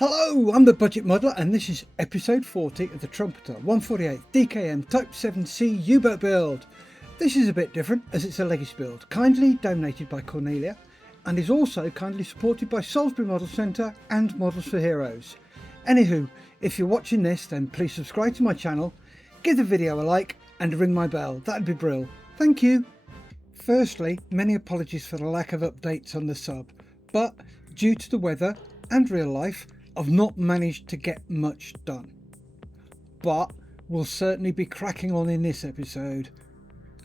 Hello, I'm the Budget Modeler and this is episode 40 of the Trumpeter 148 DKM Type 7C U-boat build. This is a bit different as it's a legacy build, kindly donated by Cornelia and is also kindly supported by Salisbury Model Centre and Models for Heroes. Anywho, if you're watching this then please subscribe to my channel, give the video a like and ring my bell, that'd be brilliant. Thank you. Firstly, many apologies for the lack of updates on the sub, but due to the weather and real life, I've not managed to get much done, but we'll certainly be cracking on in this episode.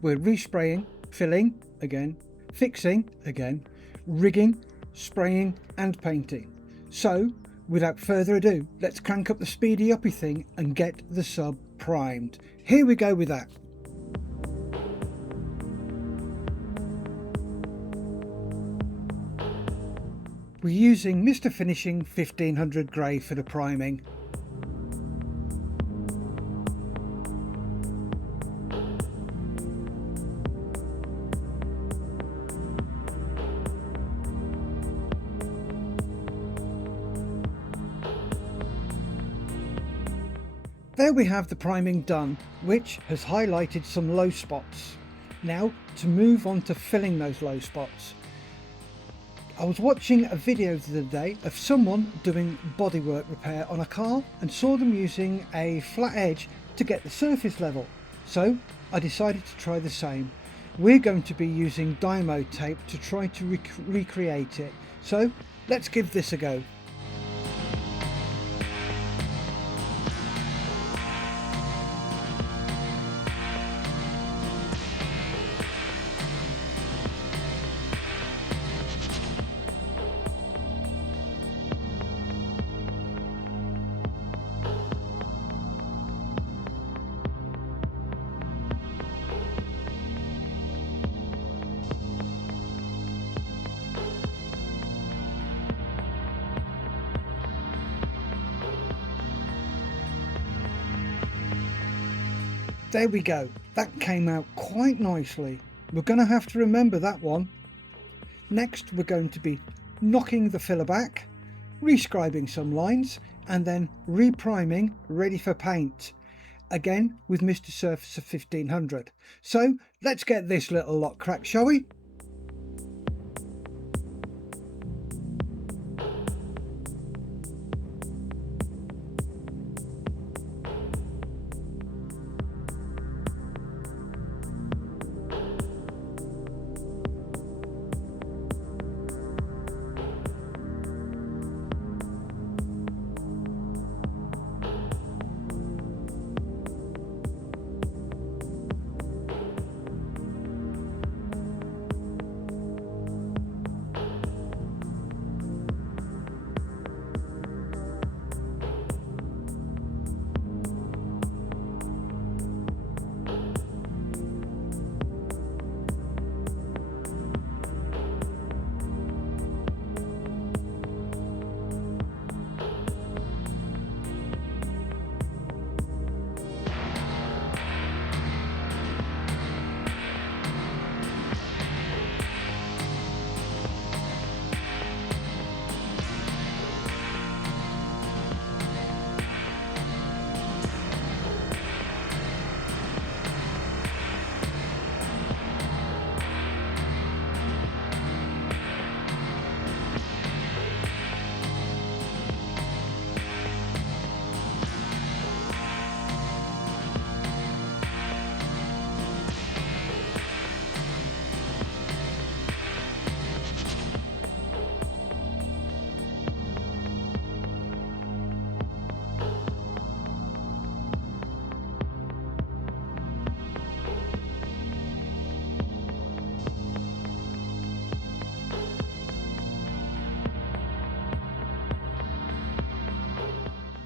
We're respraying, filling again, fixing again, rigging, spraying and painting. So without further ado, let's crank up the speedy uppy thing and get the sub primed. Here we go with that. We're using Mr. Finishing 1500 grey for the priming. There we have the priming done, which has highlighted some low spots. Now to move on to filling those low spots. I was watching a video the other day of someone doing bodywork repair on a car and saw them using a flat edge to get the surface level. So I decided to try the same. We're going to be using Dymo tape to try to recreate it. So let's give this a go. There we go, that came out quite nicely. We're going to have to remember that one. Next we're going to be knocking the filler back, rescribing some lines and then repriming ready for paint. Again with Mr. Surface of 1500. So let's get this little lot cracked, shall we?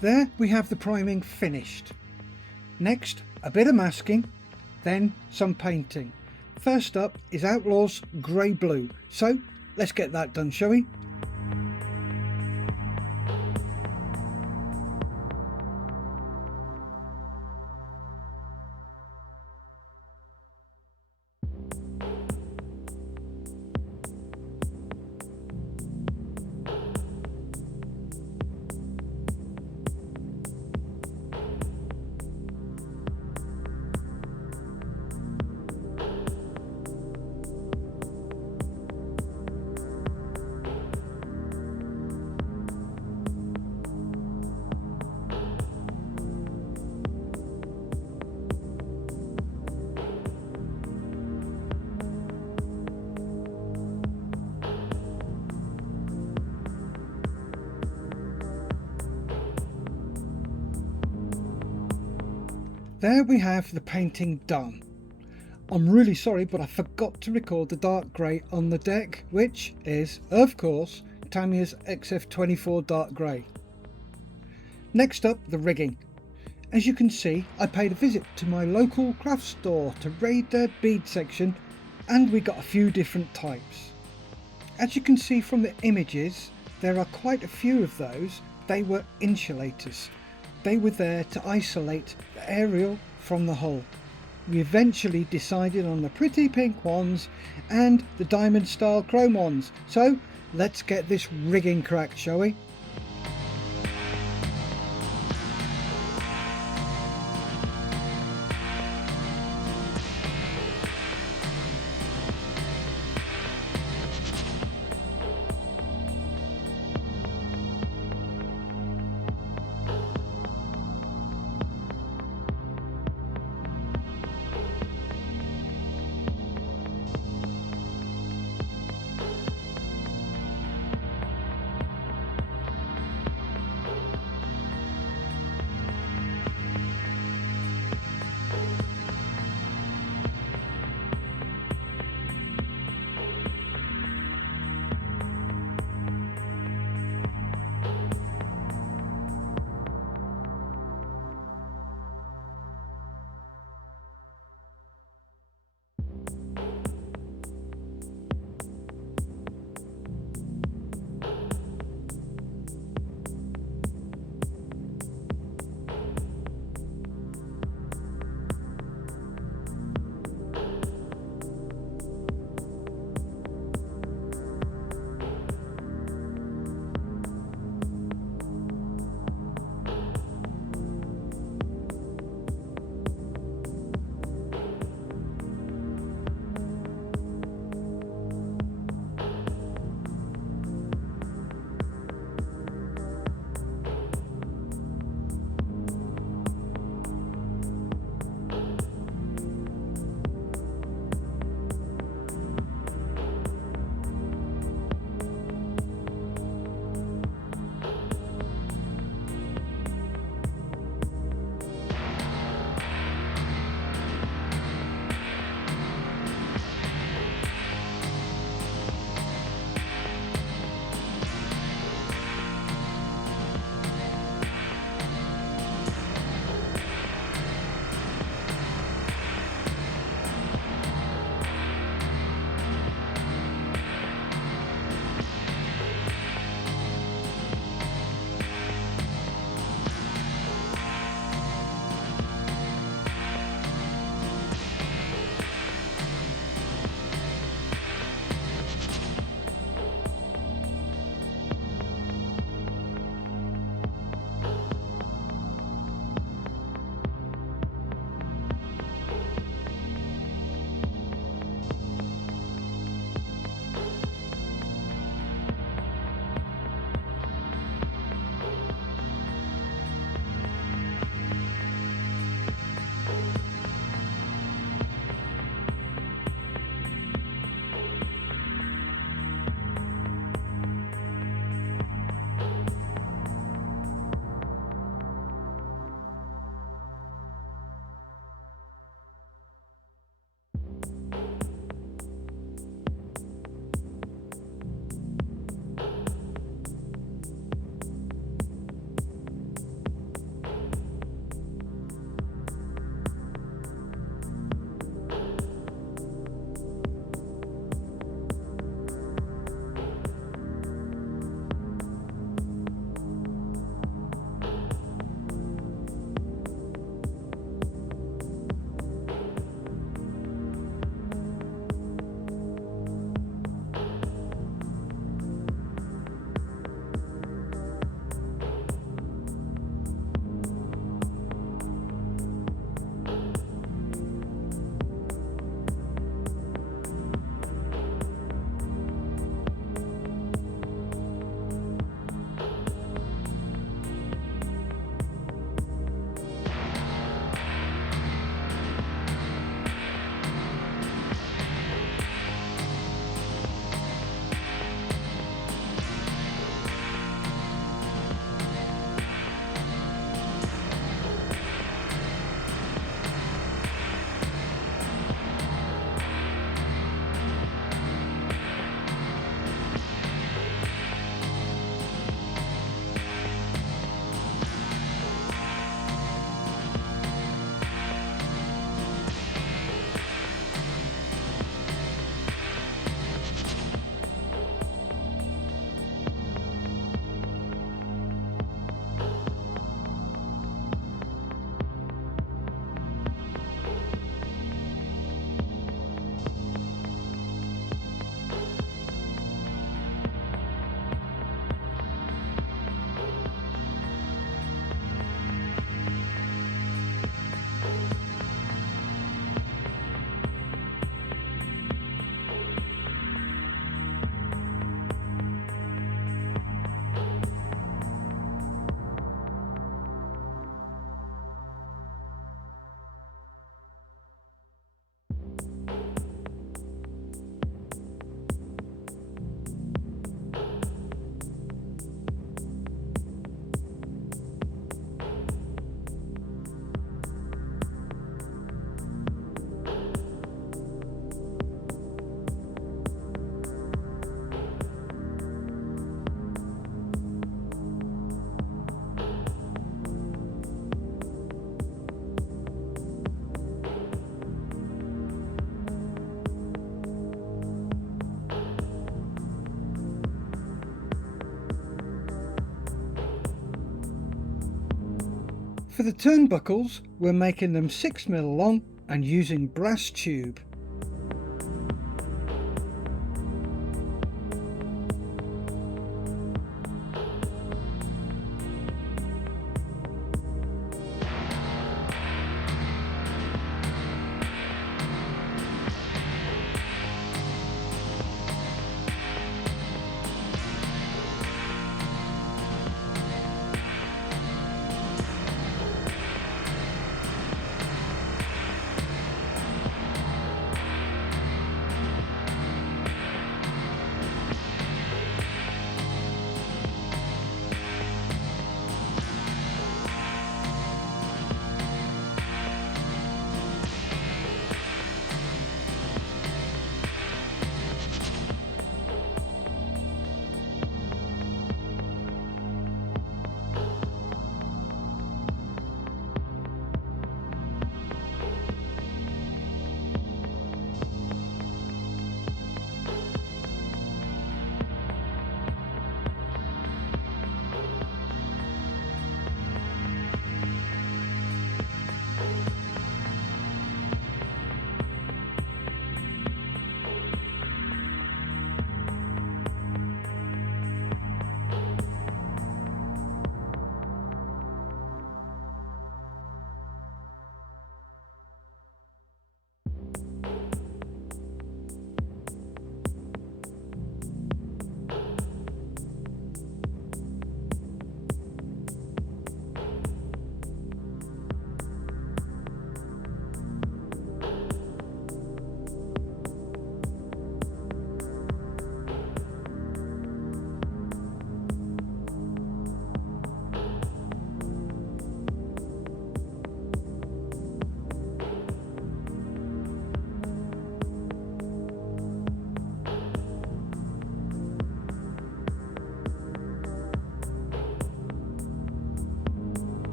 There we have the priming finished. Next, a bit of masking, then some painting. First up is Outlaw's grey blue, so let's get that done, shall we? There we have the painting done. I'm really sorry, but I forgot to record the dark grey on the deck, which is, of course, Tamiya's XF24 dark grey. Next up, the rigging. As you can see, I paid a visit to my local craft store to raid their bead section, and we got a few different types. As you can see from the images, there are quite a few of those. They were insulators. They were there to isolate the aerial from the hull. We eventually decided on the pretty pink ones and the diamond style chrome ones. So let's get this rigging cracked, shall we? For the turnbuckles, we're making them 6mm long and using brass tube.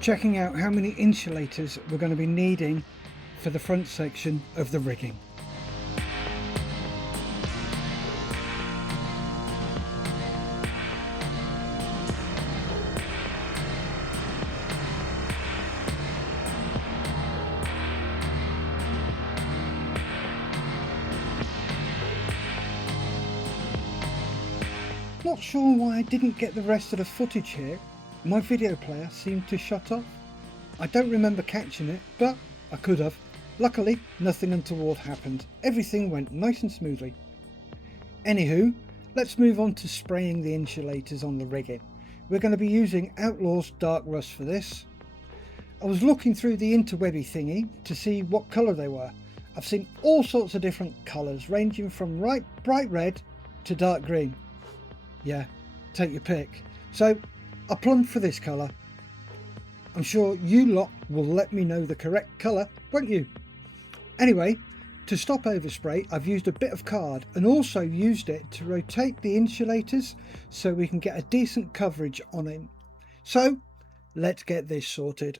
Checking out how many insulators we're going to be needing for the front section of the rigging. Not sure why I didn't get the rest of the footage here. My video player seemed to shut off. I don't remember catching it, but I could have. Luckily, nothing untoward happened. Everything went nice and smoothly. Anywho, let's move on to spraying the insulators on the rigging. We're going to be using Outlaw's Dark Rust for this. I was looking through the interwebby thingy to see what colour they were. I've seen all sorts of different colours, ranging from bright red to dark green. Yeah, take your pick. So I plumbed for this colour. I'm sure you lot will let me know the correct colour, won't you? Anyway, to stop overspray, I've used a bit of card and also used it to rotate the insulators so we can get a decent coverage on it. So let's get this sorted.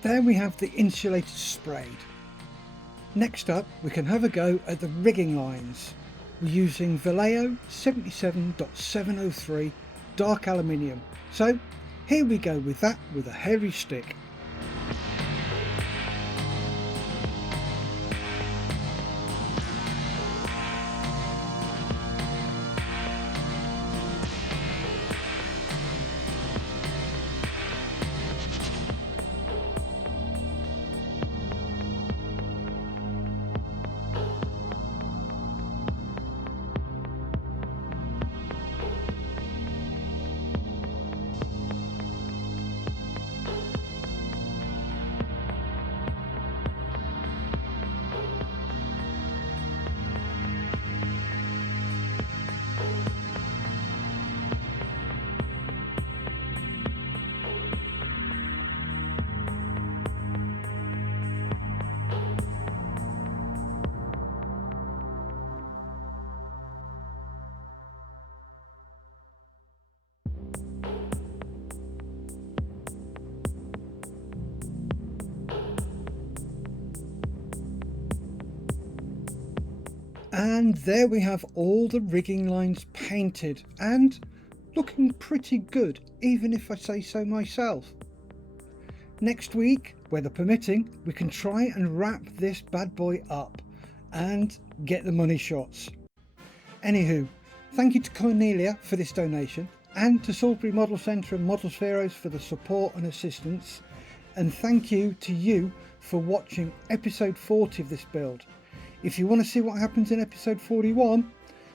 There we have the insulators sprayed. Next up, we can have a go at the rigging lines. We're using Vallejo 77.703 dark aluminium. So here we go with that with a hairy stick. And there we have all the rigging lines painted and looking pretty good, even if I say so myself. Next week, weather permitting, we can try and wrap this bad boy up and get the money shots. Anywho, thank you to Cornelia for this donation, and to Salisbury Model Centre and Model Spheros for the support and assistance, and thank you to you for watching episode 40 of this build. If you want to see what happens in episode 41,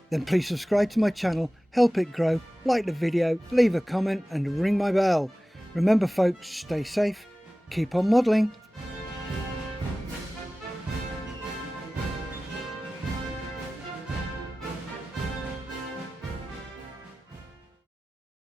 then please subscribe to my channel, help it grow, like the video, leave a comment and ring my bell. Remember folks, stay safe, keep on modelling.